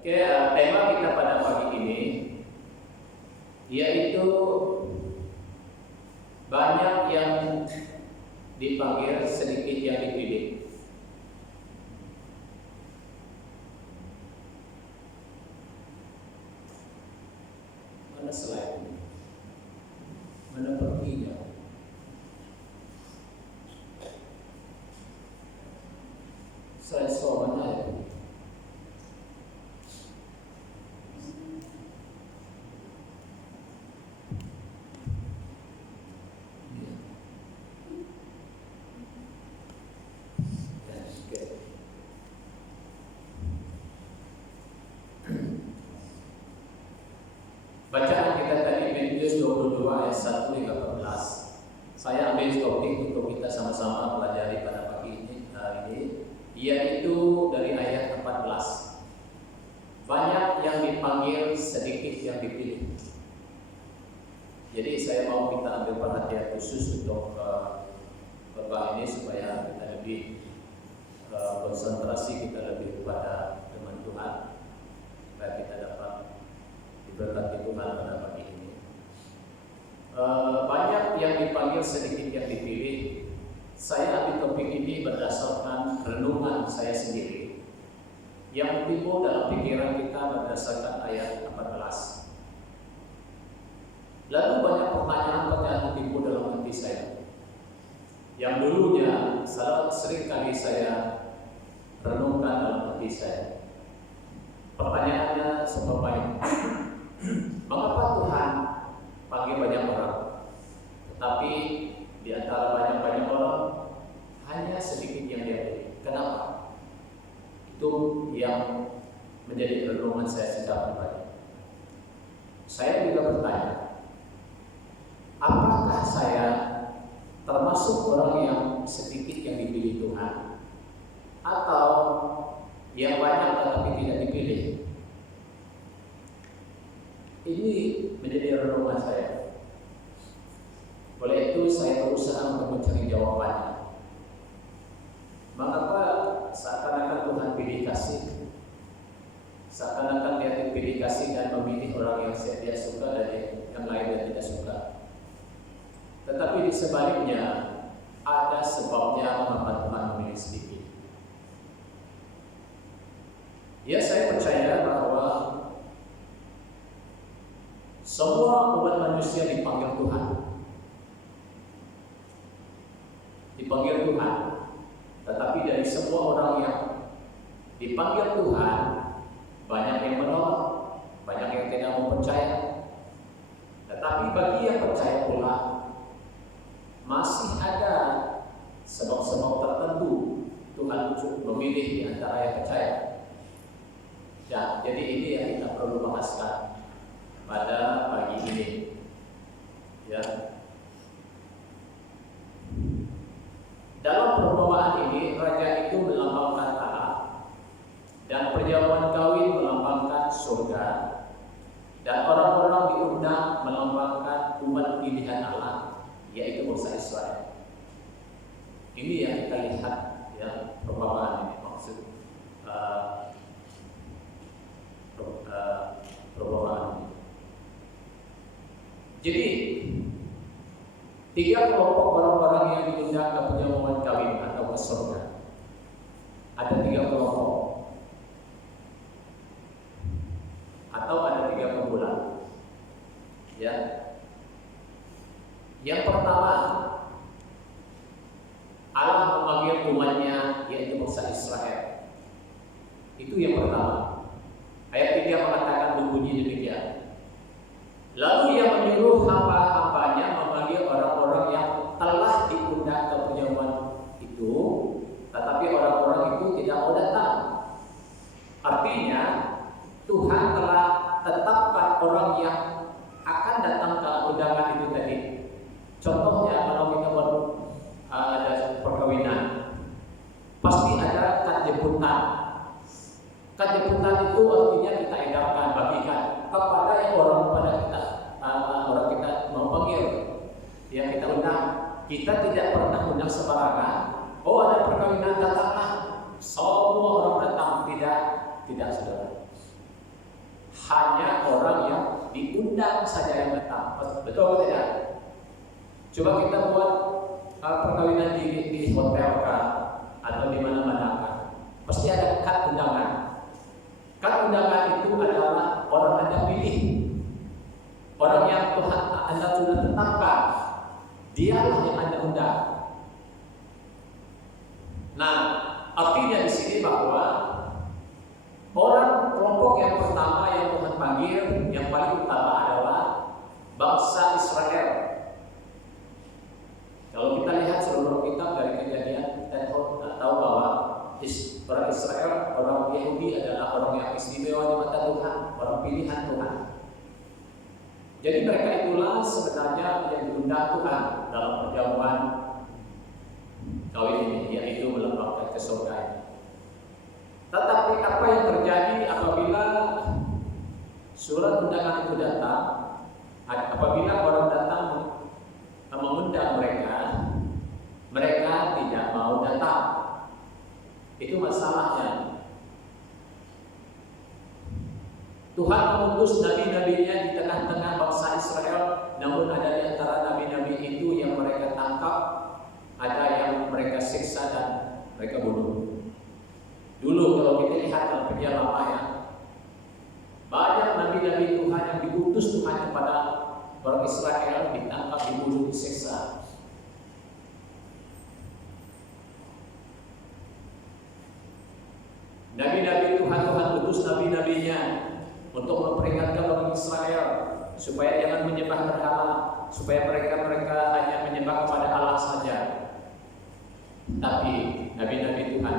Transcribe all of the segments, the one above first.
Oke, tema kita pada pagi ini yaitu banyak yang dipanggil, sedikit yang dipilih. Mana slide ini? Mana perginya? Slide mana ya? Bacaan kita tadi Matius 22 ayat 1 hingga 14. Saya ambil topik untuk kita sama-sama pelajari pada pagi ini, yaitu dari ayat 14. Banyak yang dipanggil, sedikit yang dipilih. Jadi saya mau kita ambil perhatian khusus untuk khotbah ini supaya kita lebih konsentrasi, kita lebih kepada firman Tuhan, supaya kita dapat diberkati Tuhan pada pagi ini. Banyak yang dipanggil, sedikit yang dipilih. Saya ambil topik ini berdasarkan renungan saya sendiri yang timbul dalam pikiran kita berdasarkan ayat 14. Lalu banyak pertanyaan-pertanyaan timbul dalam hati saya, yang dulunya sering kali saya renungkan dalam hati saya. Pertanyaannya seperti ini: mengapa Tuhan panggil banyak orang, tetapi di antara banyak-banyak orang hanya sedikit yang dia pilih? Kenapa? Itu yang menjadi renungan saya secara pribadi. Saya juga bertanya, apakah saya termasuk orang yang sedikit yang dipilih Tuhan, atau yang banyak tetapi tidak dipilih? Ini menjadi renungan saya. Oleh itu saya berusaha untuk mencari jawabannya. Mengapa seakan-akan Tuhan pilih kasih, seakan-akan dia pilih kasih dan memilih orang yang dia suka dan yang lain yang tidak suka? Tetapi di sebaliknya ada sebabnya mengapa Tuhan memilih sedikit. Ya, saya percaya bahwa semua umat manusia dipanggil Tuhan. Dipanggil Tuhan. Tetapi dari semua orang yang dipanggil Tuhan, banyak yang menolak, banyak yang tidak mau percaya. Tetapi bagi yang percaya pula, masih ada sebab-sebab tertentu Tuhan memilih di antara yang percaya. Ya, jadi ini yang kita perlu bahaskan pada pagi ini, ya. Dalam perumpamaan ini, raja itu melambangkan Allah dan perjamuan kawin melambangkan surga, dan orang-orang diundang melambangkan umat pilihan Allah, yaitu bangsa Israel. Ini yang kita lihat, ya, perumpamaan ini maksud perumpamaan ini. Jadi 3 kelompok orang-orang yang diundang ke perjamuan kawin atau ke surga. Ada 3 kelompok, atau ada 3 kumpulan. Ya. Yang pertama, Allah memanggil umatnya, yaitu bangsa Israel. Itu yang pertama. Ayat 3 mengatakan berbunyi demikian. Lalu ia menyuruh hamba-hambanya memanggil orang-orang yang telah diundang ke perjamuan itu, tetapi orang-orang itu tidak mau datang. Artinya Tuhan telah tetapkan orang yang akan datang ke undangan itu tadi. Contohnya kalau kita ada perkawinan, pasti ada kad jemputan. Kad jemputan itu artinya kita edarkan, bagikan kepada yang orang kita mau panggil, yang kita undang. Kita tidak pernah undang sembarangan. Oh, ada perkawinan, datanglah. Semua orang datang, tidak saudara. hanya orang yang diundang saja yang datang. Betul atau tidak? Coba kita buat perkawinan di hotel kah atau di mana-mana kah, pasti ada kad undangan. Kad undangan itu adalah orang Anda pilih, orang yang Tuhan Anda sudah tetapkan, dialah yang Anda undang. Nah, artinya di sini bahwa orang kelompok yang pertama yang Tuhan panggil, yang paling utama adalah bangsa Israel. Kalau kita lihat seluruh kitab dari Kejadian, kita tahu bahwa orang Israel, orang Yahudi adalah orang yang istimewa di mata Tuhan, orang pilihan Tuhan. Jadi mereka itulah sebenarnya yang diundang Tuhan dalam perjamuan kawin ini, yaitu melambangkan ke surga. Tetapi apa yang terjadi apabila surat undangan itu datang, apabila orang datang mengundang mereka, mereka tidak mau datang. Itu masalahnya. Tuhan mengutus nabi-nabinya di tengah-tengah bangsa Israel, namun ada di antara nabi-nabi itu yang mereka tangkap, ada yang mereka siksa dan mereka bunuh. Dulu kalau kita lihat dalam Perjanjian Lama ya, banyak nabi-nabi Tuhan yang diutus Tuhan kepada orang Israel ditangkap, dibunuh, disiksa. Nabi-nabi Tuhan utus nabi-nabinya untuk memperingatkan orang Israel supaya jangan menyembah berhala, supaya mereka hanya menyembah kepada Allah saja. Tapi nabi-nabi Tuhan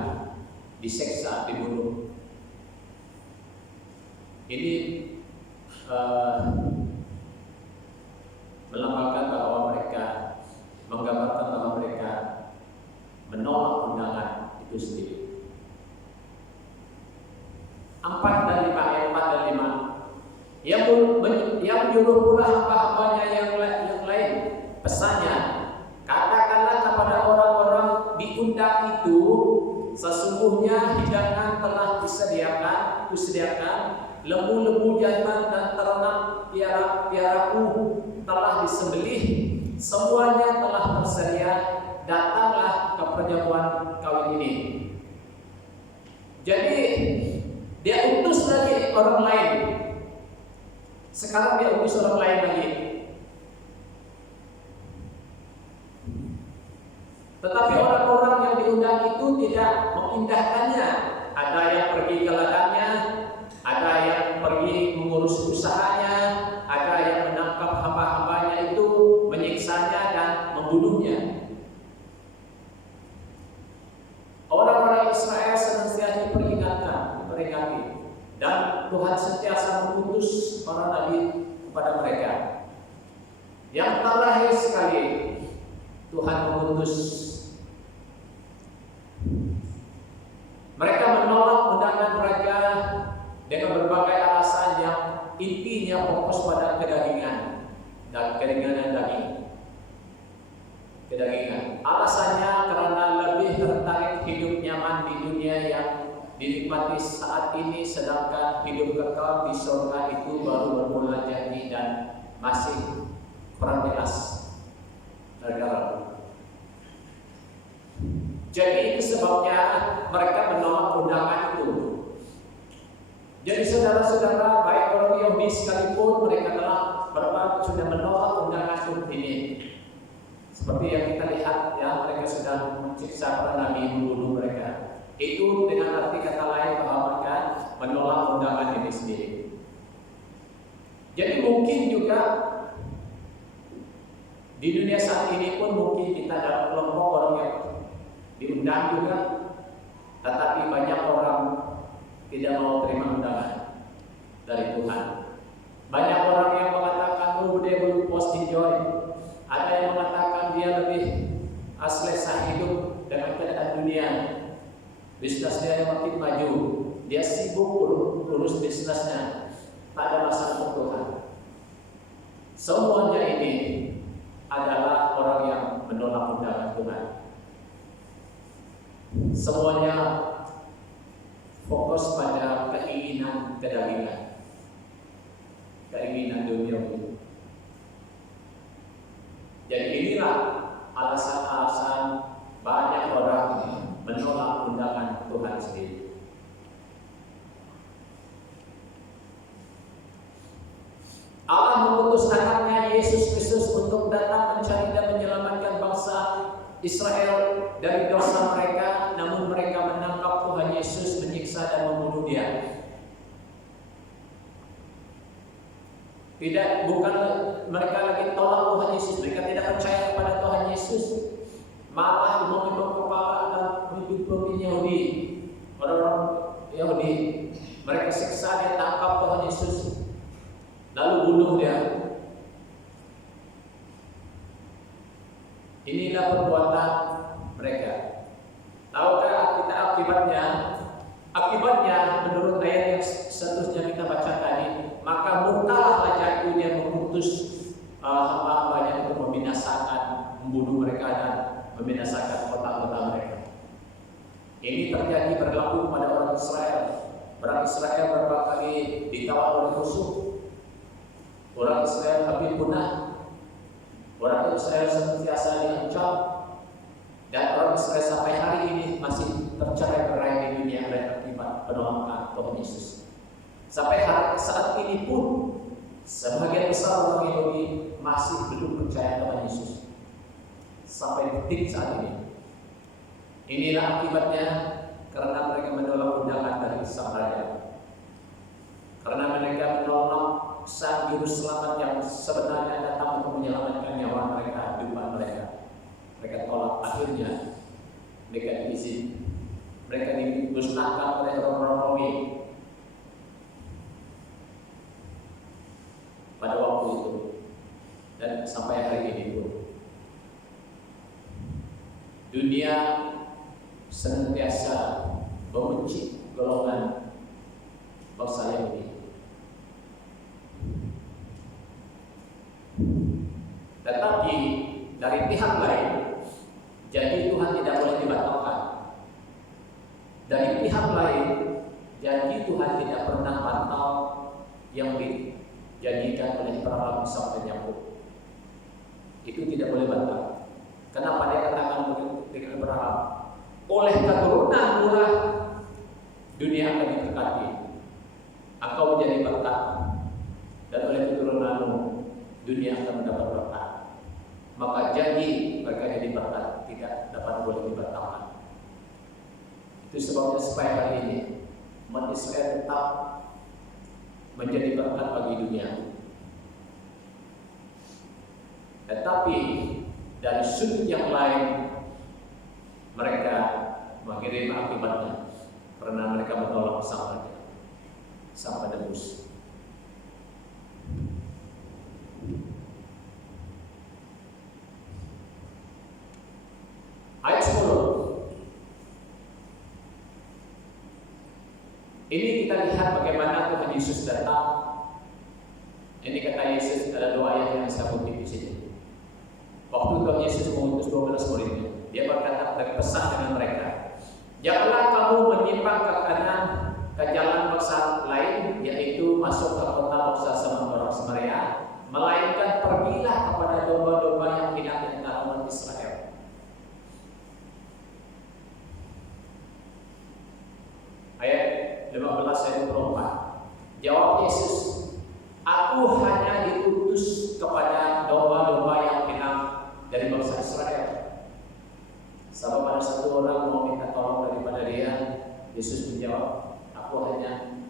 disiksa, dibunuh. Ini melambangkan bahwa mereka, menggambarkan bahwa mereka menolak undangan itu sendiri. 4 dan 5 ayat 4 dan 5. Yang menyuruh pula hamba-hambanya yang lain, pesannya, katakanlah kepada orang-orang diundang itu, sesungguhnya hidangan telah disediakan, lembu-lembu jantan dan ternak piaraku telah disembelih, semuanya telah tersedia, datanglah ke perjamuan kawin ini. Jadi dia utus lagi orang lain. Sekarang dia utus orang lain lagi. Tetapi orang-orang yang diundang itu tidak mengindahkannya. Ada yang pergi ke ladangnya, ada yang pergi mengurus usahanya, ada yang menangkap hamba-hambanya itu, menyiksanya dan membunuhnya. Orang-orang Israel senantiasa diperingati, dan Tuhan sentiasa mengutus para nabi kepada mereka. Yang terakhir sekali, Tuhan mengutus. Mereka menolak undangan raja dengan berbagai alasan yang intinya fokus pada kedagingan dan keringanan daging. Kedagingan. Alasannya karena lebih tertarik hidup nyaman di dunia yang dinikmati saat ini, sedangkan hidup kekal di surga itu baru bermula jadi dan masih kurang jelas. Jadi itu sebabnya mereka menolak undangan itu. Jadi saudara-saudara, baik orang Yahudi sekalipun, mereka sudah menolak undangan ini. Seperti yang kita lihat ya, mereka sudah menyiksa para nabi, membunuh mereka. Itu dengan arti kata lain bahwa mereka menolak undangan ini sendiri. Jadi mungkin juga di dunia saat ini pun mungkin kita dalam kelompok orang yang diundang juga, tetapi banyak orang tidak mau terima undangan dari Tuhan. Banyak orang yang mengatakan, dia belum pasti join. Ada yang mengatakan dia lebih selesa hidup dengan keadaan dunia. Bisnis dia makin maju, dia sibuk urus bisnisnya, tak ada masalah untuk Tuhan. Semuanya ini adalah orang yang menolak undangan Tuhan. Semuanya fokus pada keinginan kedagingan. keinginan duniawi. Jadi inilah alasan-alasan banyak orang menolak undangan Tuhan sendiri. Allah mengutus anaknya Yesus Kristus untuk datang mencari dan menyelamatkan bangsa Israel dari dosa mereka, namun mereka menangkap Tuhan Yesus, menyiksa dan membunuh Dia. Bukan mereka lagi tolak Tuhan Yesus, mereka tidak percaya kepada Tuhan Yesus. Malah imam-imam kepala dan pemimpin Yahudi, orang-orang Yahudi, mereka siksa Dia, tangkap Tuhan Yesus, lalu bunuh Dia. Inilah perbuatan mereka. Tahukah kita akibatnya? Akibatnya menurut ayat yang seterusnya kita baca tadi, maka murkalah jatuh Dia mengutus hamba-hambanya untuk membinasakan, membunuh mereka dan membinasakan kota-kota mereka. Ini terjadi berlaku kepada orang Israel. Orang Israel berapa kali ditawan oleh musuh. Orang Israel habis punah. Orang Israel senantiasa diancam. Dan orang Israel sampai hari ini masih tercerai-berai di dunia akibat penolakan Tuhan Yesus. Sampai saat ini pun sebagian besar orang Yahudi masih belum percaya Tuhan Yesus. Sampai detik saat ini. Inilah akibatnya karena mereka menolak undangan dari Sang Raja. Karena mereka menolak Sang Juru Selamat yang sebenarnya datang untuk menyelamatkan nyawa mereka, kehidupan mereka. Mereka tolak, akhirnya mereka diizin. Mereka dimusnahkan oleh orang-orang Romawi pada waktu itu dan sampai hari ini pun. Dunia senantiasa membenci golongan bangsa Yahudi. Tetapi dari pihak lain, janji Tuhan tidak boleh dibatalkan. Dari pihak lain, janji Tuhan tidak pernah batal yang dijanjikan oleh Abraham, Ishak dan Yakub. Itu tidak boleh batal. Kenapa dia katakan dengan Abraham? Oleh keturunan murah dunia akan diberkati. Engkau menjadi berkat, dan oleh keturunanmu dunia akan mendapat berkat. Maka janji mereka jadi berkat tidak dapat boleh dibatalkan. Itu sebabnya supaya hari ini umat Israel tetap menjadi berkat bagi dunia. Tetapi dari sudut yang lain mereka mengirim akibatnya karena mereka menolak Sang Raja, Sang Penebus. Ayat 10. Ini kita lihat bagaimana Tuhan Yesus datang. Ini kata Yesus, ada dua ayat yang saya kutip di sini. Waktu Tuhan Yesus mengutus 12 muridnya, Dia berkata dan pesan dengan mereka, janganlah kamu menyimpang ke kanan ke jalan bangsa lain, yaitu masuk ke kota bangsa Samaria, melainkan pergilah kepada domba-domba yang hilang di antara umat Israel. Ayat 15 ayat 24. Jawab Yesus, aku hanya diutus kepada domba-domba yang hilang dari bangsa Israel. Sama pada satu orang mau minta tolong daripada dia, Yesus menjawab, aku hanya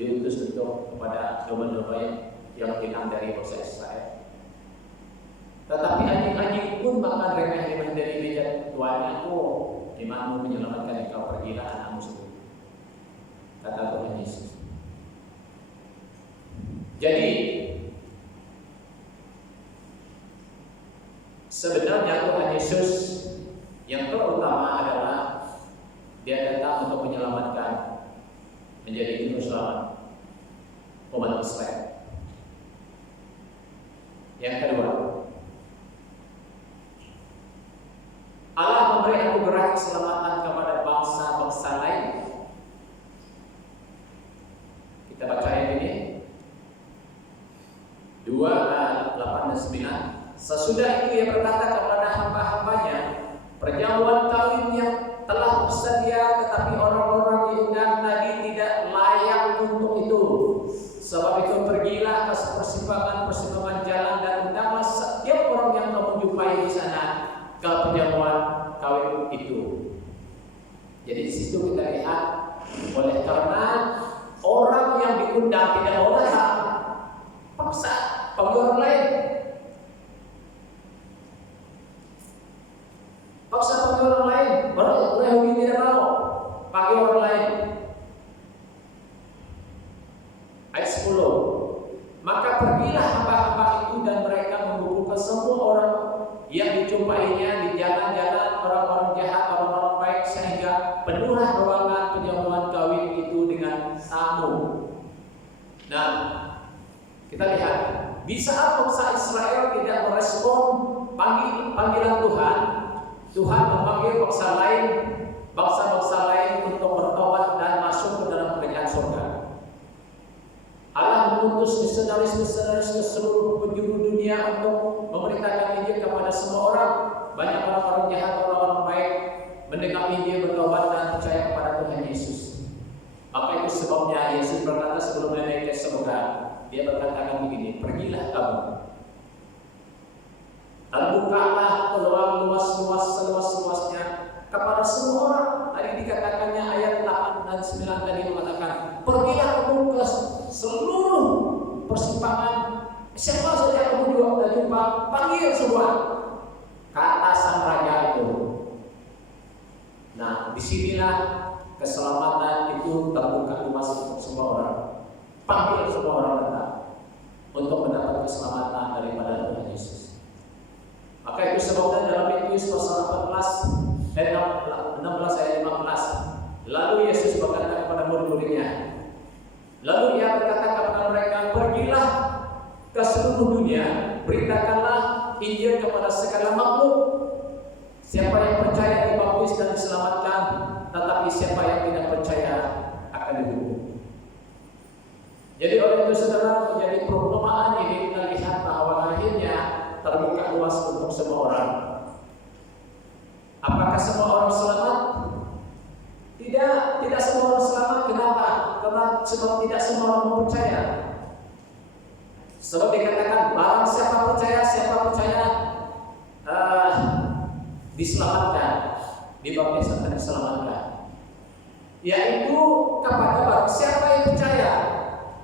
diutus untuk kepada domba-domba yang hilang dari bangsa Israel. Tetapi anjing-anjing pun makan remeh-remeh dari meja tuannya. Oh, imanmu menyelamatkan engkau, pergilah anakmu sendiri, kata Tuhan Yesus. Jadi sebenarnya Tuhan Yesus yang terutama adalah Dia datang untuk menyelamatkan, menjadi juru selamat umat Israel. Yang kedua, Allah memberi anugerah keselamatan kepada bangsa-bangsa lain. Kita baca Jadi di situ kita lihat, oleh karena orang yang diundang tidak mau datang, paksa panggil orang lain. Paksa panggil orang lain. Orang Yahudi tidak mau, panggil orang lain. Ayat 10. Maka pergilah hamba-hamba itu dan mereka mengumpulkan semua orang yang dijumpainya di jalan-jalan, orang-orang jahat, orang-orang baik, sehingga penuhlah ruangan penjamuan kawin itu dengan tamu. Nah, kita lihat, bisa bangsa Israel tidak merespon panggilan Tuhan. Tuhan memanggil bangsa-bangsa lain untuk bertobat dan masuk ke dalam kerajaan surga. Allah mengutus misionaris-misionaris ke seluruh penjuru dunia untuk memberitakan Injil kepada semua orang. Banyak orang-orang jahat, orang-orang baik mendengar Injil, bertobat dan percaya kepada Tuhan Yesus. Maka itu sebabnya Yesus berkata sebelum naik ke surga, dia berkatakan begini, pergilah kamu, terbukalah peluang luas-luas seluas-luasnya kepada semua orang. Tadi dikatakannya ayat 8 dan 9 tadi mengatakan, pergilah kamu ke seluruh persimpangan, siapa saja kamu jumpa, panggil semua, kata sang raja itu. Nah, disinilah keselamatan itu terbuka luas untuk semua orang. Panggil semua orang datang untuk mendapat keselamatan daripada Tuhan Yesus. Maka itu sebabnya dalam Matius pasal 16 ayat 15, lalu Yesus berkata kepada murid-muridnya, lalu ia berkata kepada mereka, pergilah ke seluruh dunia, beritakanlah Injil kepada segala makhluk. Siapa yang percaya dibaptis dan diselamatkan, tetapi siapa yang tidak percaya akan dihukum. Jadi oleh itu saudara, menjadi perumpamaan ini kita lihat bahwa akhirnya terbuka luas untuk semua orang. Apakah semua orang selamat? Tidak semua orang selamat. Kenapa? Karena sebab tidak semua orang mau percaya. Sebab dikatakan barang siapa percaya diselamatkan, dibaptis dan diselamatkan. Yaitu kepada barang siapa yang percaya,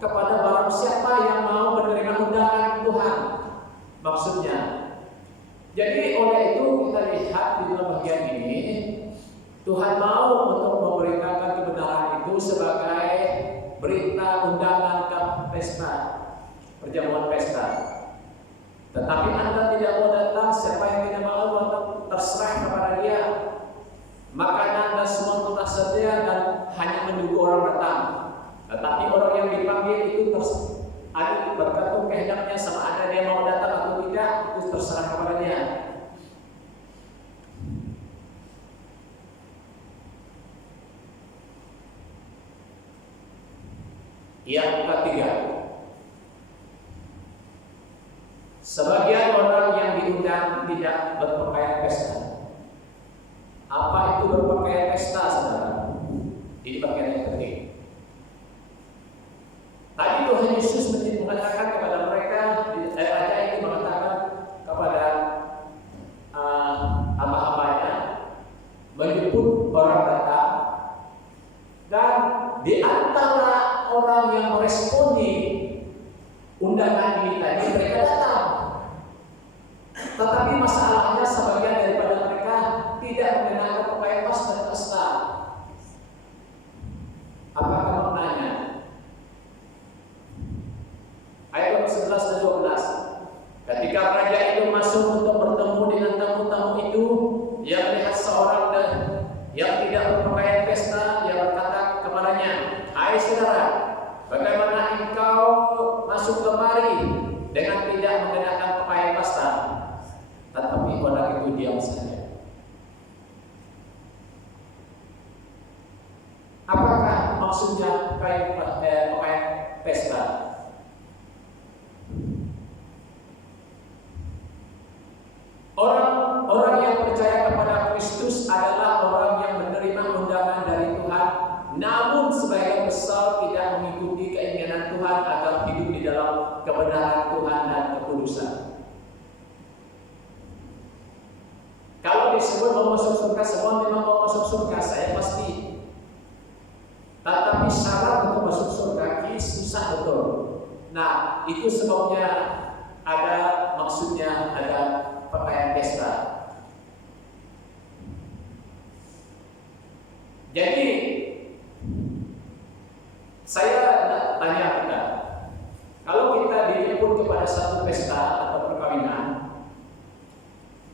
kepada barang siapa yang mau menerima undangan Tuhan. Maksudnya, jadi oleh itu kita lihat di dalam bagian ini, Tuhan mau untuk memberitakan kebenaran itu sebagai berita undangan ke pesta, perjamuan pesta. Tetapi Anda tidak mau datang, siapa yang tidak mau datang terserah kepada dia. Maka Anda semua tetap setia dan hanya menunggu orang datang. Tetapi orang yang dipanggil itu bergantung kehendaknya, sama ada dia mau datang atau tidak, itu terserah kepada dia. Yang ketiga, sebagian orang yang diundang tidak berpakaian pesta. Apa itu berpakaian pesta, saudara? Ini bagian yang penting. Tadi Tuhan Yesus mengatakan kepada mereka, raja ini mengatakan kepada hamba-hambanya, menyebut orang datang, dan di antara orang yang meresponi undangan ini tadi mereka datang. Tetapi masalahnya sebagian daripada mereka tidak mengenakan pakaian pesta. Apakah maknanya? Ayat 11 dan 12. Ketika raja itu masuk untuk bertemu dengan tamu-tamu itu, ia melihat seorang yang tidak berpakaian pesta. Dia berkata kepadanya, hai saudara, bagaimana engkau masuk kemari dengan tidak mengenakan pakaian pesta? Tetapi orang itu diam saja. Apakah maksudnya pakaian pesta? Orang yang percaya kepada Kristus adalah orang yang menerima undangan dari Tuhan, namun sebagian besar tidak mengikuti keinginan Tuhan agar hidup di dalam kebenaran Tuhan dan kekudusan. Kalau disebut mau masuk surga, semua memang mau masuk surga. Saya saya pasti. Tetapi syarat untuk masuk surga susah betul. Nah, itu sebabnya maksudnya ada pakaian pesta. Jadi saya tanya kita, kalau kita dijemput kepada satu pesta atau perkawinan,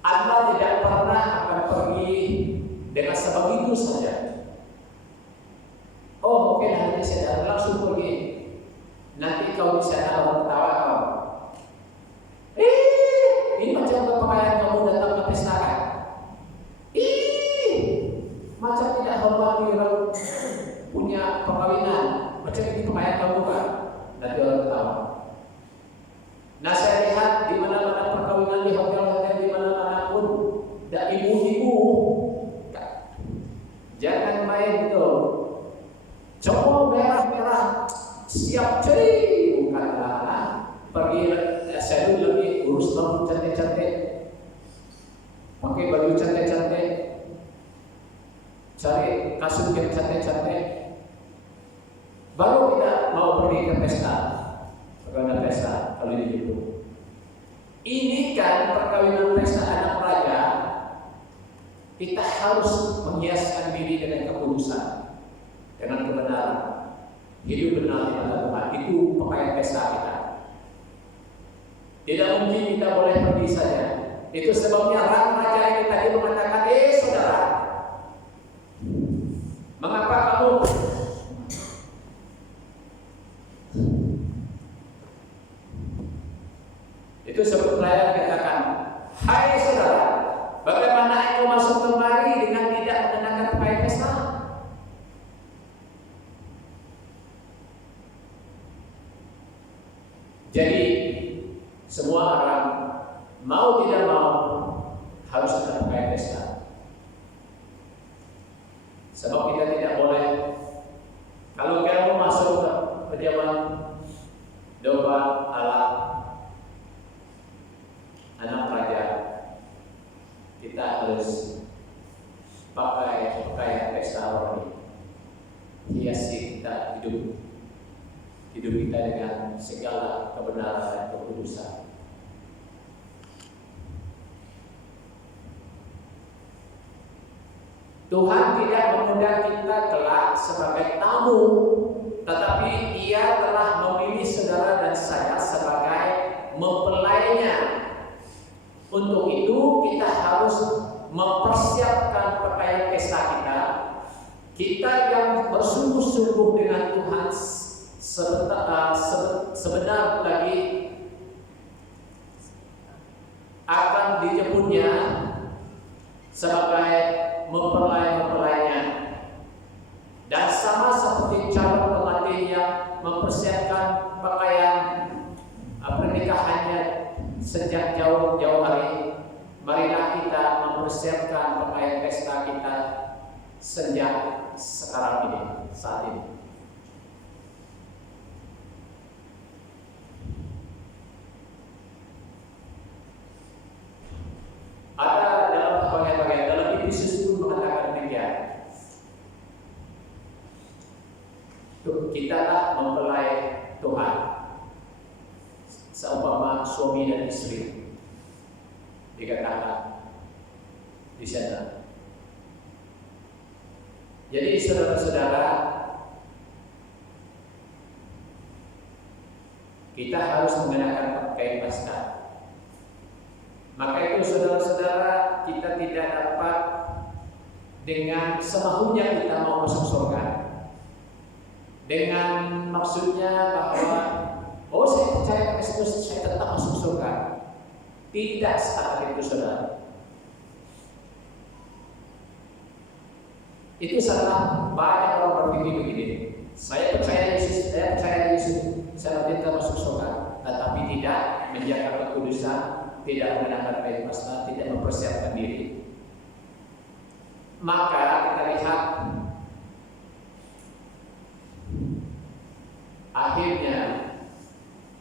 Anda tidak pernah akan pergi dengan sebegitu saja. Oh, oke, nanti saya langsung pergi. Nanti kau di sana orang ketawa kau. Ini macam kepakaian kamu datang ke pesta kan? Macam tidak hormati orang punya perkawinan. Macam ini pakaian kamu kan? Nanti orang ketawa. Nah, saya lihat di mana-mana perkawinan, di hotel-hotel, di mana-mana pun, dan ibu-ibu, jangan main itu. Cowok merah-merah, siap ceri, bukanlah pergi saya dulu lagi urus rambut cantik-cantik, pakai baju cantik-cantik, cari kasut yang cantik-cantik, baru kita mau pergi ke pesta, perkawinan pesta kalau dijemput. Ini kan perkawinan pesta anak raja, kita harus menghiaskan diri dengan kekudusan, dengan kebenaran, hidup benar di hadapan Tuhan. Itu pakaian pesta kita. Tidak mungkin kita boleh pergi saja. Itu sebabnya raja ini tadi mengatakan, saudara, mengapa kamu itu sebut raja katakan, hai saudara, bagaimana engkau masuk kemari dengan tidak mengenakan pakaian pesta? Jadi semua orang mau tidak mau harus ada pakaian pesta. Sebab kita tidak boleh, kalau kamu masuk ke kediaman domba ala anak raja, kita harus pakai pakaian pesta rohani, hiasi kita hidup kita dengan segala kebenaran dan kekudusan. Tuhan tidak mengundang kita kelak sebagai tamu, tetapi Ia telah memilih saudara dan saya sebagai mempelainya. Untuk itu kita harus mempersiapkan pakaian pesta kita. Kita yang bersungguh-sungguh dengan Tuhan sebentar lagi akan dijemputnya sebagai mempelai-mempelainya. Dan sama seperti calon pengantin yang mempersiapkan pakaian pernikahannya sejak jauh-jauh hari, marilah kita mempersiapkan pakaian pesta kita sejak sekarang ini, saat ini. Ada dalam bagian-bagian dalam Efesus pun mengatakan demikian. Kita lah mempelai Tuhan, seumpama suami dan istri, dikatakan di sana. Jadi saudara-saudara, kita harus mengenakan pakaian pesta. Maka itu saudara-saudara, kita tidak dapat dengan semaunya kita mau masuk surga, dengan maksudnya bahwa saya percaya Kristus, saya tetap masuk surga. Tidak seperti itu saudara. Itu salah banyak orang berpikir begini. Saya percaya Yesus, saya tetap masuk surga, tetapi tidak menjaga kekudusan, tidak mengenakan pakaian pesta, tidak mempersiapkan diri. Maka kita lihat akhirnya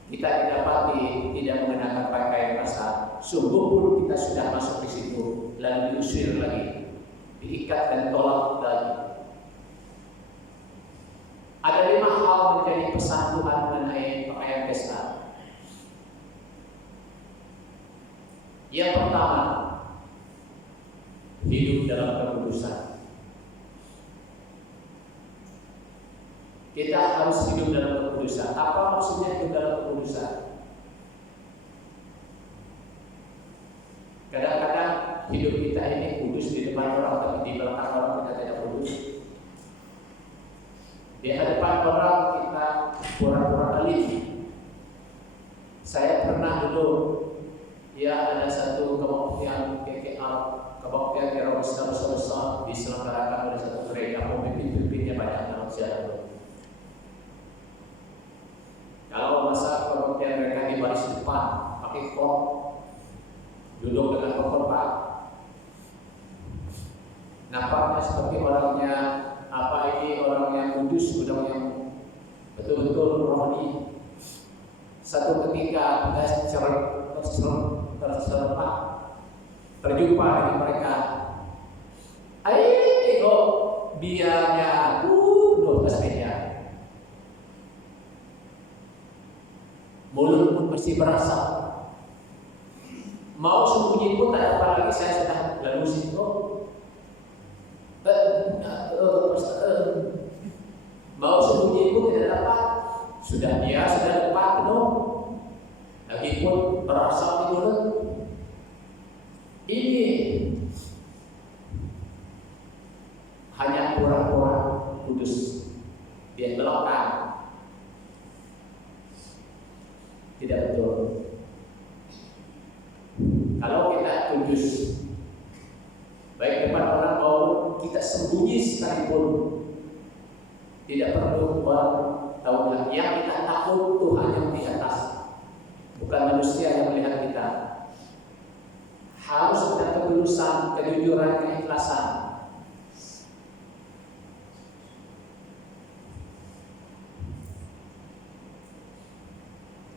kita didapati tidak mengenakan pakaian pesta. Sungguh pun kita sudah masuk di situ, lalu diusir lagi, diikat dan tolak lagi. kita harus hidup dalam kekudusan. Apa maksudnya hidup dalam kekudusan? Kadang-kadang hidup kita ini kudus di depan orang, tapi di belakang orang kita tidak kudus. Di hadapan orang kita pura-pura alim. Saya pernah dulu, ya ada satu kebaktian KKR, kebaktian teroris besar diselenggarakan oleh satu gereja, pemimpin-pemimpinnya banyak dalam sejarah. Kalau masa kebaktian mereka di baris depan, pakai kot, duduk dengan hormat, nampaknya seperti orangnya orangnya kudus, orang yang betul-betul rohani. Satu ketika terserempak terjumpa dengan mereka. Tengok biarnya 12 meter. Mulut pun mesti berasap. Mau sembunyi pun tak dapat lagi, saya sudah lalu situ. Mau sembunyi pun tidak dapat. Sudah depan penuh. Lagipun berasap di mulut. Ini hanya pura-pura kudus. Dia belakang. Tidak betul. Kalau kita kudus, baik depan orang maupun kita sembunyi sekalipun, tidak perlu orang tahu. Yang kita takut Tuhan yang di atas, bukan manusia yang melihat kita. Harus ada ketulusan, kejujuran, keikhlasan.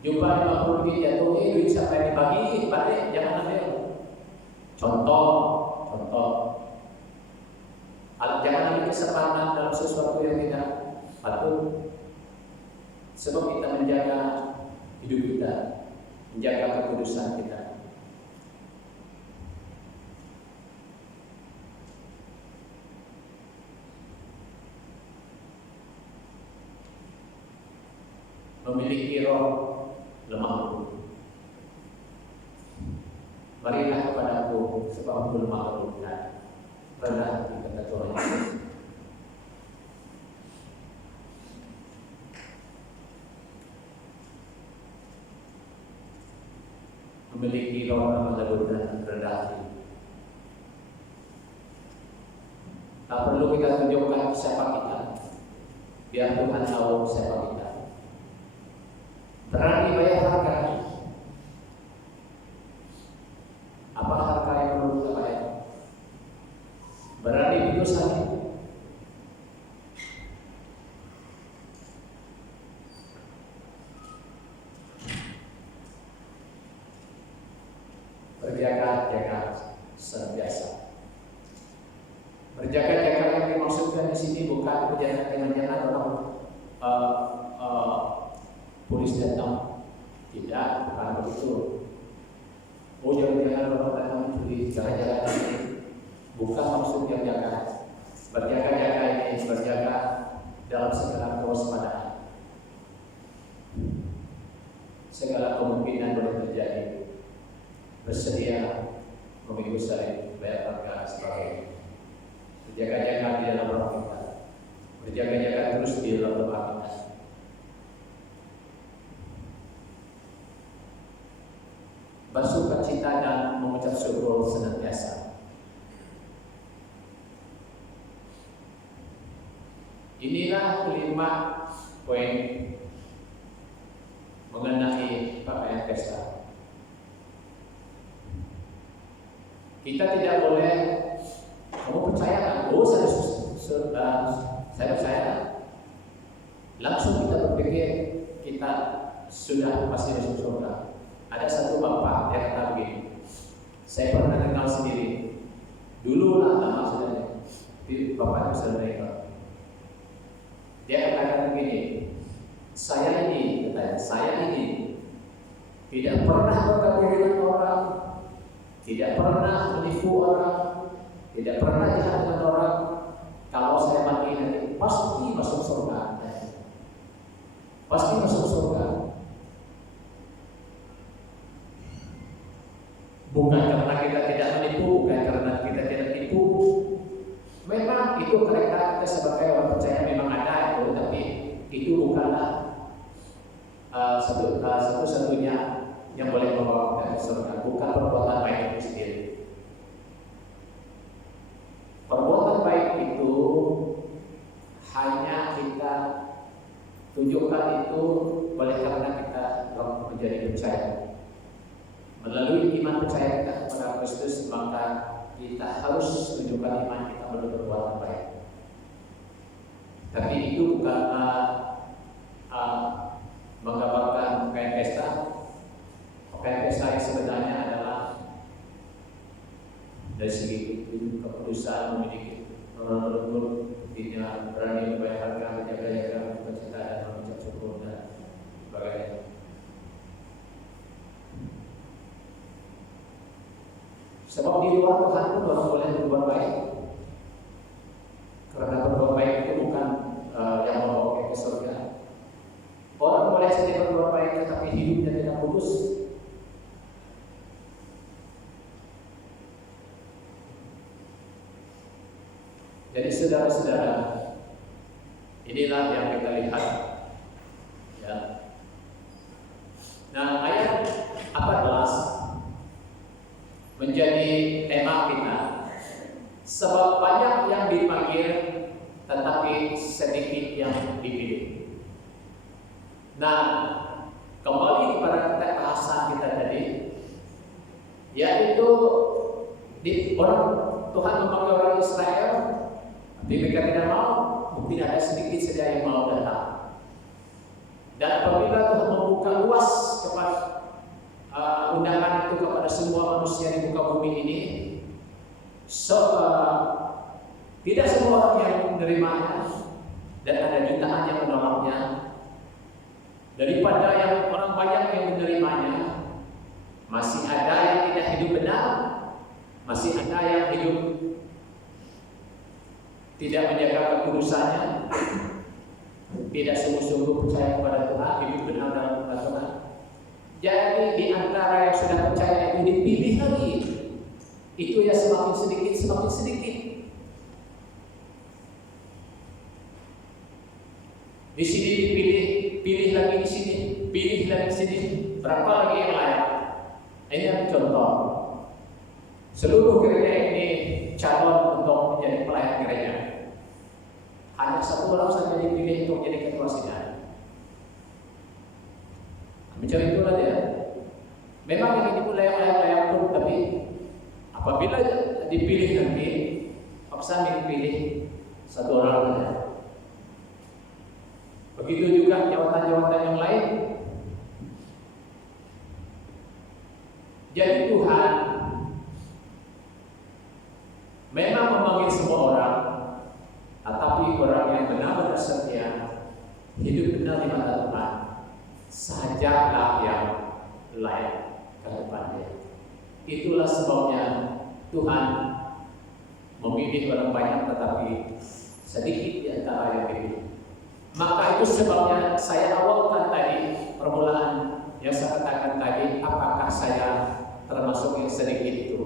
Jumpa 50 duit jatuh, duit sampai dibagi, balik, jangan ambil. Contoh. Jangan ambil kesempatan dalam sesuatu yang tidak patut. Sebab kita menjaga hidup kita, menjaga kekudusan kita. Memiliki roh lemah lembut. Marilah kepadaku sebab aku lemah lembut dan rendah hati, kata Tuhan Yesus. Memiliki roh lemah lembut dan rendah hati. Tak perlu kita tunjukkan siapa kita, biar Tuhan tahu siapa kita. Berani bayar harga. Apa harga yang perlu kita bayar? Berani berdosa. Berjaga-jaga senantiasa. Berjaga-jaga yang dimaksudkan di sini bukan berjaga jangan-jangan orang polis datang, tidak, bukan begitu. Jangan-jangan orang datang mencuri, jaga-jaga ini bukan maksud yang jaga. Berjaga-jaga ini berjaga dalam segala kewaspadaan. Segala kemungkinan boleh terjadi. Bersedia memikul salib, bayar harga sebagainya. Berjaga-jaga di dalam roh kita. Berjaga-jaga terus di dalam doa kita. Bersukacita dan mengucap syukur senantiasa. Inilah 5 poin mengenai pakaian pesta. Kita tidak boleh, kamu percaya kan? Saya percaya. Langsung kita berpikir kita sudah pasti masuk surga. Ada satu bapak yang kata begini, saya pernah kenal sendiri. Dulu lah lama sudah, bapak itu sudah meninggal. Dia katakan begini, saya ini tidak pernah berkata dengan orang, tidak pernah menipu orang, tidak pernah jahat dengan orang. Kalau saya mati nanti pasti masuk surga. pasti masuk surga. Bukan karena kita tidak menipu, bukan karena kita tidak tipu. Memang itu mereka kita sebagai orang percaya memang ada itu, tapi itu bukanlah satu-satunya yang boleh membawa kita ke surga. Bukan perbuatan baik itu sendiri. Perbuatan baik itu hanya kita tunjukkan itu oleh karena kita menjadi percaya. Melalui iman percaya kita kepada Kristus, maka kita harus tunjukkan iman kita melalui perbuatan baik. Tapi itu bukan menggambarkan pakaian pesta. Pakaian pesta yang sebenarnya adalah dari segi keputusan memiliki orang lembut, tidak berani membayar harga, menjaga-jaga, bercita dan mengucap syukur dan sebagainya. Sebab di luar Tuhan pun orang boleh berbuat baik, karena berbuat baik itu bukan yang membawa ke surga. Orang boleh saja berbuat baik tetapi hidupnya tidak kudus. Jadi saudara-saudara, inilah yang kita lihat. Ya. Nah, ayat 14 menjadi tema kita. Sebab banyak yang dipanggil, tetapi sedikit yang dipilih. Nah, kembali kepada bahasan kita tadi, yaitu orang Tuhan memanggil orang Israel, tapi mereka tidak mau. Mungkin ada sedikit saja yang mau datang. Dan apabila Tuhan membuka luas kepada undangan itu kepada semua manusia di muka bumi ini, tidak semua orang yang menerimanya, dan ada jutaan yang menolaknya. Daripada yang orang banyak yang menerimanya, masih ada yang tidak hidup benar, masih ada yang hidup tidak menjaga kekudusannya, tidak sungguh-sungguh percaya kepada Tuhan, hidup benar dalam Tuhan. Jadi di antara yang sudah percaya itu dipilih lagi, itu ya semakin sedikit semakin sedikit. Di sini dipilih, pilih lagi di sini, pilih lagi di sini. Berapa lagi yang layak? Ini yang contoh. Seluruh gereja ini calon untuk menjadi pelayan gereja. Hanya satu orang saja dipilih untuk menjadi ketua sidang. Mencari itulah dia. Memang ini pun layak pun, tapi apabila dipilih nanti, paksa dipilih satu orang saja. Begitu juga jawatan-jawatan yang lain. Jadi Tuhan memang memanggil semua orang, tetapi orang yang benar-benar setia, hidup benar di mata Tuhan, sajalah yang layak ke depannya. Itulah sebabnya Tuhan memilih orang banyak, tetapi sedikit di antara yang dipilih. Maka itu sebabnya saya awalkan tadi permulaan yang saya katakan tadi, apakah saya termasuk yang sedikit itu?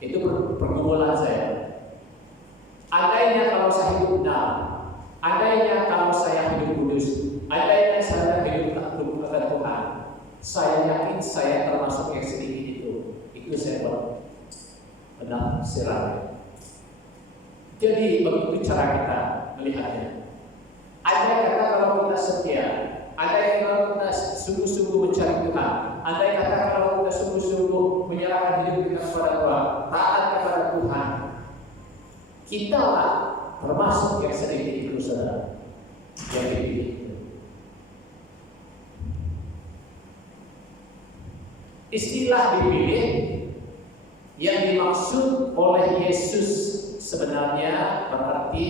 Itu pergumulan saya. Andainya kalau saya hidup benar, andainya kalau saya hidup kudus, andainya saya hidup takluk kepada Tuhan, saya yakin saya termasuk yang sedikit itu. Itu saya benar siram. Jadi begitu cara kita melihatnya. Ada yang kata kalau kita setia, ada yang kalau kita sungguh-sungguh mencari Tuhan, ada yang kata kalau kita sungguh-sungguh menyerahkan hidup kita kepada Tuhan, taat kepada Tuhan, kita lah termasuk yang sedikit itu, saudara, yang dipilih. Istilah dipilih yang dimaksud oleh Yesus sebenarnya berarti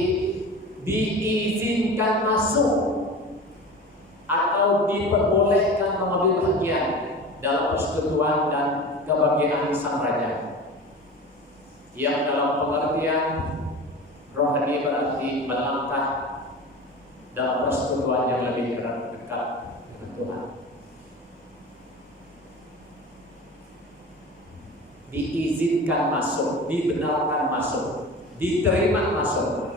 diizinkan masuk atau diperbolehkan mengambil bagian dalam persekutuan dan kebahagiaan Sang Raja. Yang dalam pengertian rohani berarti melangkah dalam persekutuan yang lebih dekat Tuhan. Diizinkan masuk, dibenarkan masuk, diterima masuk.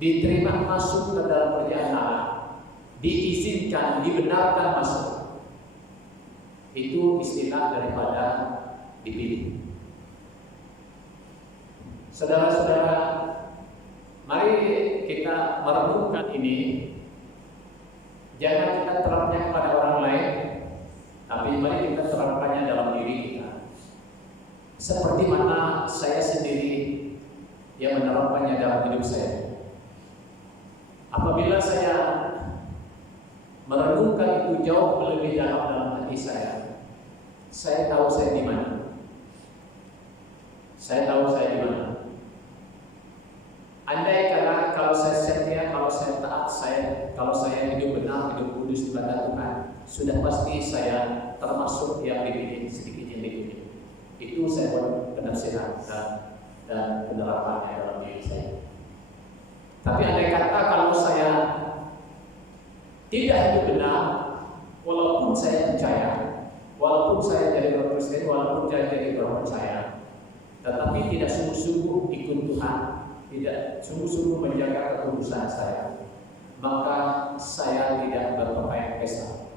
Diterima masuk ke dalam kerjaan Allah, diizinkan, dibenarkan masuk. Itu istilah daripada dipilih. Saudara-saudara, mari kita merenungkan ini. Jangan kita terapnya kepada orang lain, tapi mari kita terapkannya dalam diri kita. Seperti mana saya sendiri yang menerapkannya dalam hidup saya. Apabila saya merenungkan itu jauh lebih dalam hati saya tahu saya di mana. Saya tahu saya di mana. Andai kata kalau saya setia, kalau saya taat, kalau saya hidup benar, hidup kudus di mata Tuhan, sudah pasti saya termasuk yang dipilih, sedikit yang dipilih. Itu saya buat penafsiran dan penerapannya dalam diri saya. Tapi andai kata kalau saya tidak hidup benar, walaupun saya percaya, walaupun saya jadi orang Kristen, walaupun saya jadi orang percaya, tetapi tidak sungguh-sungguh ikut Tuhan, tidak sungguh-sungguh menjaga kekudusan saya, maka saya tidak berpakaian pesta.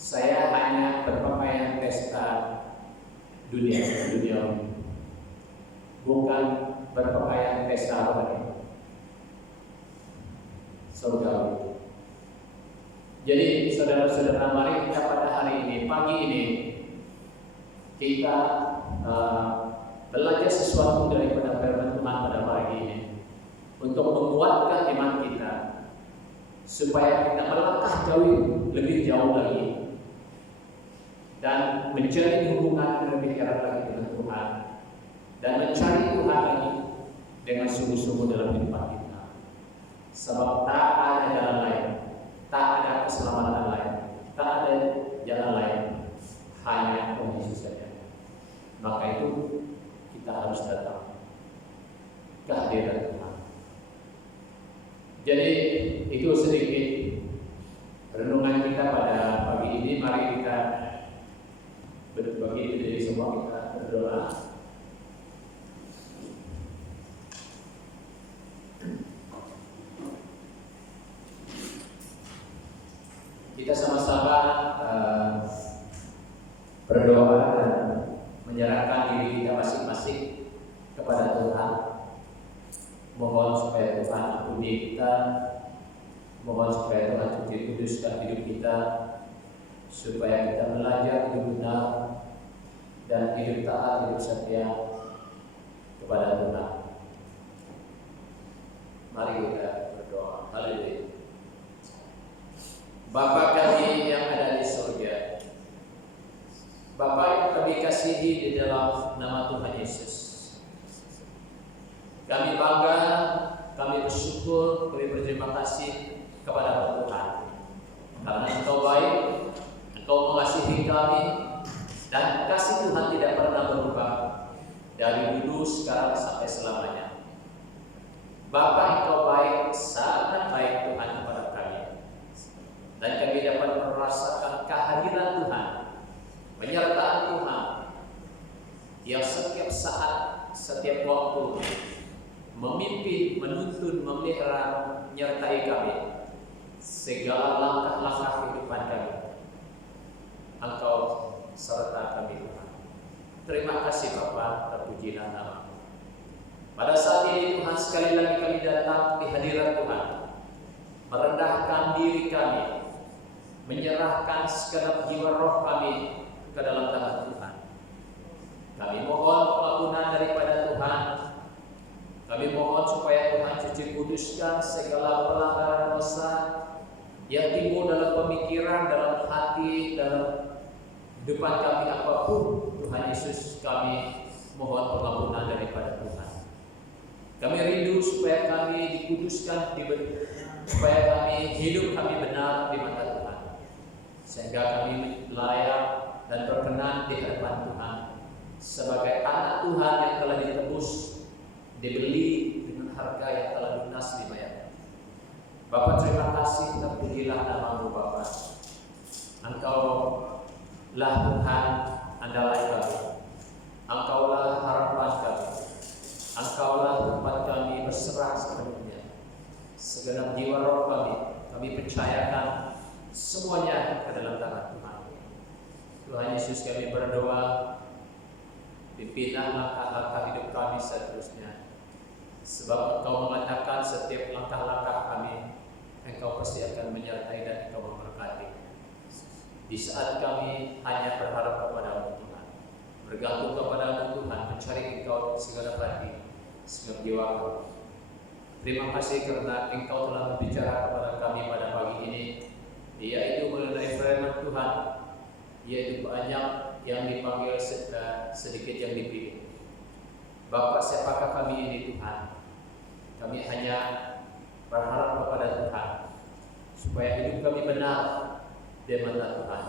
Saya hanya berpakaian pesta dunia, bukan berpakaian pesta rohani, surgawi. Jadi saudara-saudara, mari kita pada hari ini, pagi ini, kita belajar sesuatu daripada firman Tuhan pada pagi ini untuk menguatkan iman kita supaya kita melangkah lebih jauh lagi dan mencari hubungan yang lebih erat lagi dengan Tuhan dan mencari Tuhan lagi dengan sungguh-sungguh dalam kehidupan kita. Sebab tak ada jalan lain, tak ada keselamatan lain, tak ada jalan lain, hanya Tuhan Yesus saja. Maka itu kita harus datang ke hadirat Tuhan. Jadi itu sedikit renungan kita pada pagi ini. Mari kita berbagi diri semua, kita berdoa. Kita sama-sama berdoa dan menyerahkan diri kita masing-masing kepada Tuhan. Mohon supaya Tuhan ampuni kita, mohon supaya Tuhan kuduskan hidup kita, supaya kita belajar hidup benar dan hidup taat, hidup setia kepada Tuhan. Mari kita berdoa. Haleluya. Bapa kami yang ada di surga, Bapa yang kami kasihi di dalam nama Tuhan Yesus, kami bangga, kami bersyukur, kami berterima kasih kepada Tuhan karena Engkau baik, Engkau mengasihi kami, dan kasih Tuhan tidak pernah berubah dari dulu, sekarang sampai selamanya. Bapa, Engkau baik, sangat baik Tuhan kepada kami, dan kami dapat merasakan kehadiran Tuhan, penyertaan Tuhan yang setiap saat, setiap waktu memimpin, menuntun, memelihara, menyertai kami segala langkah-langkah kehidupan kami. Engkau serta kami Tuhan. Terima kasih Bapa, terpujilah nama. Pada saat ini Tuhan, sekali lagi kami datang di hadirat Tuhan, merendahkan diri kami, menyerahkan segenap jiwa roh kami ke dalam tangan Tuhan. Kami mohon pengampunan daripada Tuhan. Kami mohon supaya Tuhan cuci kuduskan segala pelanggaran dosa yang timbul dalam pemikiran, dalam hati, dalam depan kami apapun. Tuhan Yesus, kami mohon pengampunan daripada Tuhan. Kami rindu supaya kami dikuduskan, supaya kami hidup kami benar di mata Tuhan, sehingga kami layak dan berkenan di hadapan Tuhan sebagai anak Tuhan yang telah ditebus, dibeli dengan harga yang telah lunas dibayar. Bapa, terima kasih, terpujilah nama-Mu Bapa. Engkau lah Tuhan andalan kami. Engkaulah harapan kami. Engkaulah tempat kami berserah sepenuhnya. Segenap jiwa roh kami percayakan semuanya ke dalam tangan Tuhan. Tuhan Yesus, kami berdoa, pimpinlah langkah-langkah hidup kami seterusnya. Sebab Engkau mengatakan setiap langkah-langkah kami, Engkau pasti akan menyertai dan Engkau memberkati. Di saat kami hanya berharap kepada-Mu Tuhan, bergantung kepada-Mu Tuhan, mencari Engkau segala hati, segala jiwa. Terima kasih karena Engkau telah berbicara kepada kami pada pagi ini, yaitu mengenai firman Tuhan, yaitu banyak yang dipanggil, sedikit yang dipilih. Bapa, siapakah kami ini Tuhan? Kami hanya berharap kepada Tuhan supaya hidup kami benar di mata Tuhan,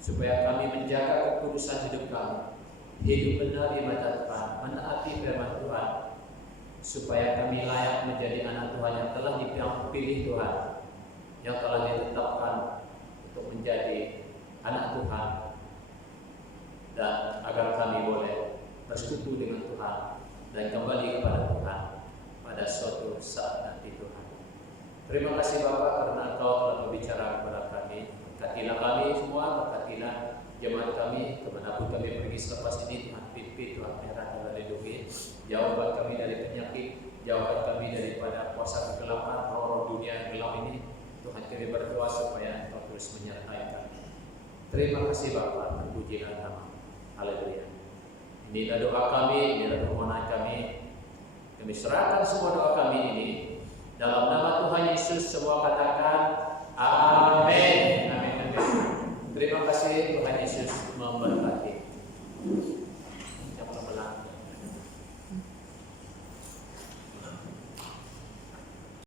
supaya kami menjaga kekudusan hidup kami, hidup benar di mata Tuhan, menaati firman Tuhan, supaya kami layak menjadi anak Tuhan yang telah dipilih Tuhan, yang telah ditetapkan untuk menjadi anak Tuhan, dan agar kami boleh bersekutu dengan Tuhan dan kembali kepada Tuhan pada suatu saat nanti Tuhan. Terima kasih Bapak karena Engkau telah berbicara kepada kami. Berkatilah kami semua, berkatilah jemaat kami, kemanapun kami pergi selepas ini. Tuhan pimpin, Tuhan merah dan lindungi. Jauhkan kami dari penyakit, jauhkan kami daripada kuasa kegelapan, roh-roh dunia yang gelap ini. Tuhan, kami berdoa supaya Engkau terus menyertai kami. Terima kasih Bapak, terpujilah nama. Haleluya. Inilah doa kami, inilah permohonan kami. Kami serahkan semua doa kami ini dalam nama Tuhan Yesus. Semua katakan amin. Amin. Terima kasih, Tuhan Yesus memberkati.